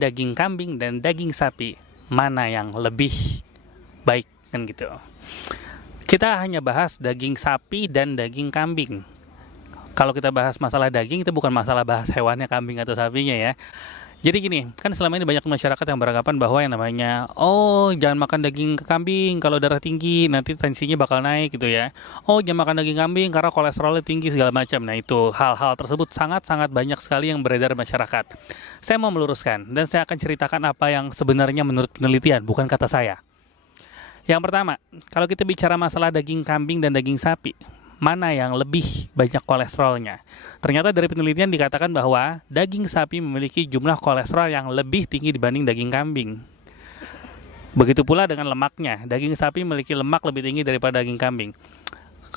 daging kambing dan daging sapi, mana yang lebih baik, kan gitu. Kita hanya bahas daging sapi dan daging kambing. Kalau kita bahas masalah daging, itu bukan masalah bahas hewannya kambing atau sapinya ya. Jadi gini, kan selama ini banyak masyarakat yang beranggapan bahwa yang namanya, oh jangan makan daging kambing kalau darah tinggi, nanti tensinya bakal naik gitu ya. Oh jangan makan daging kambing karena kolesterolnya tinggi segala macam. Nah itu hal-hal tersebut sangat-sangat banyak sekali yang beredar di masyarakat. Saya mau meluruskan dan saya akan ceritakan apa yang sebenarnya menurut penelitian, bukan kata saya. Yang pertama, kalau kita bicara masalah daging kambing dan daging sapi, mana yang lebih banyak kolesterolnya? Ternyata dari penelitian dikatakan bahwa daging sapi memiliki jumlah kolesterol yang lebih tinggi dibanding daging kambing. Begitu pula dengan lemaknya, daging sapi memiliki lemak lebih tinggi daripada daging kambing.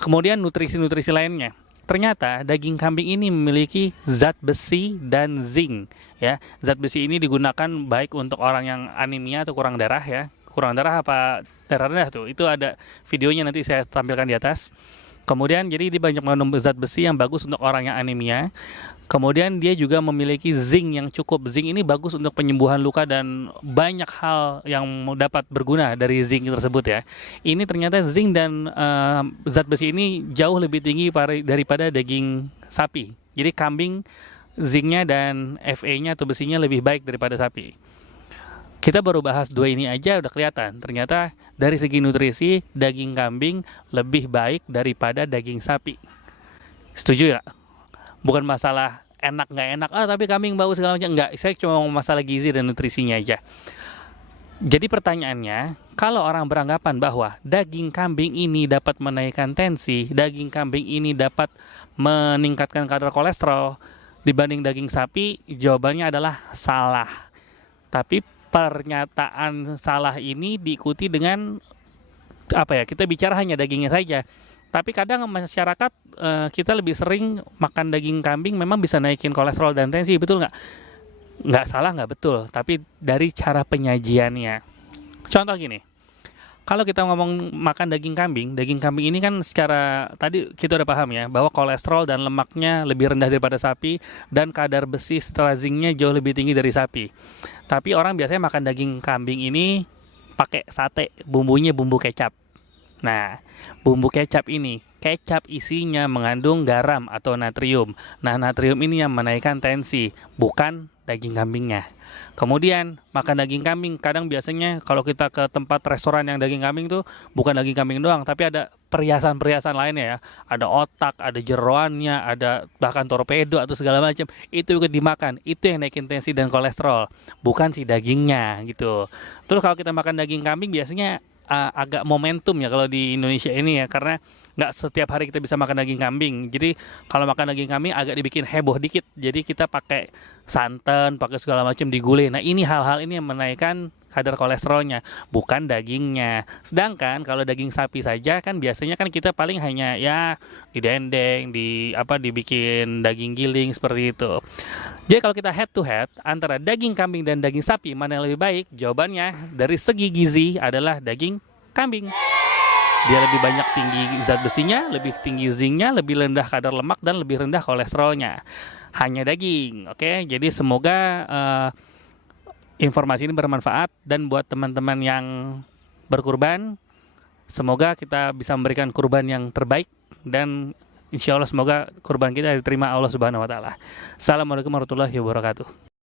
Kemudian nutrisi-nutrisi lainnya. Ternyata daging kambing ini memiliki zat besi dan zinc. Ya, zat besi ini digunakan baik untuk orang yang anemia atau kurang darah ya. Kurang darah apa darah rendah tuh? Itu ada videonya, nanti saya tampilkan di atas. Kemudian jadi dia banyak mengandung zat besi yang bagus untuk orang yang anemia. Kemudian dia juga memiliki zinc yang cukup. Zinc ini bagus untuk penyembuhan luka dan banyak hal yang dapat berguna dari zinc tersebut ya. Ini ternyata zinc dan zat besi ini jauh lebih tinggi daripada daging sapi. Jadi kambing zincnya dan Fe-nya atau besinya lebih baik daripada sapi. Kita baru bahas dua ini aja udah kelihatan. Ternyata dari segi nutrisi, daging kambing lebih baik daripada daging sapi. Setuju ya? Bukan masalah enak nggak enak, tapi kambing bau segala macam. Enggak, saya cuma ngomong masalah gizi dan nutrisinya aja. Jadi pertanyaannya, kalau orang beranggapan bahwa daging kambing ini dapat menaikkan tensi, daging kambing ini dapat meningkatkan kadar kolesterol dibanding daging sapi, jawabannya adalah salah. Tapi pernyataan salah ini diikuti dengan apa ya? Kita bicara hanya dagingnya saja. Tapi kadang masyarakat kita lebih sering makan daging kambing memang bisa naikin kolesterol dan tensi, betul nggak? Nggak salah, nggak betul. Tapi dari cara penyajiannya. Contoh gini, kalau kita ngomong makan daging kambing ini kan secara tadi kita udah paham ya bahwa kolesterol dan lemaknya lebih rendah daripada sapi dan kadar besi setelah zincnya jauh lebih tinggi dari sapi. Tapi orang biasanya makan daging kambing ini pakai sate, bumbunya bumbu kecap. Nah, bumbu kecap ini, kecap isinya mengandung garam atau natrium. Nah, natrium ini yang menaikkan tensi, bukan daging kambingnya. Kemudian makan daging kambing, kadang biasanya kalau kita ke tempat restoran yang daging kambing tuh bukan daging kambing doang, tapi ada perhiasan-perhiasan lainnya ya. Ada otak, ada jeroannya, ada bahkan torpedo atau segala macam. Itu juga dimakan. Itu yang naikin tensi dan kolesterol, bukan si dagingnya gitu. Terus kalau kita makan daging kambing biasanya agak momentum ya kalau di Indonesia ini ya, karena nggak setiap hari kita bisa makan daging kambing. Jadi kalau makan daging kambing agak dibikin heboh dikit. Jadi kita pakai santan, pakai segala macam digulai. Nah ini hal-hal ini yang menaikkan kadar kolesterolnya, bukan dagingnya. Sedangkan kalau daging sapi saja kan biasanya kan kita paling hanya ya didendeng, dibikin daging giling seperti itu. Jadi kalau kita head to head antara daging kambing dan daging sapi, mana yang lebih baik? Jawabannya dari segi gizi adalah daging kambing. Dia lebih banyak tinggi zat besinya, lebih tinggi zincnya, lebih rendah kadar lemak dan lebih rendah kolesterolnya. Hanya daging, oke? Jadi semoga informasi ini bermanfaat, dan buat teman-teman yang berkurban, semoga kita bisa memberikan kurban yang terbaik, dan insya Allah semoga kurban kita diterima Allah Subhanahu Wa Taala. Assalamualaikum warahmatullahi wabarakatuh.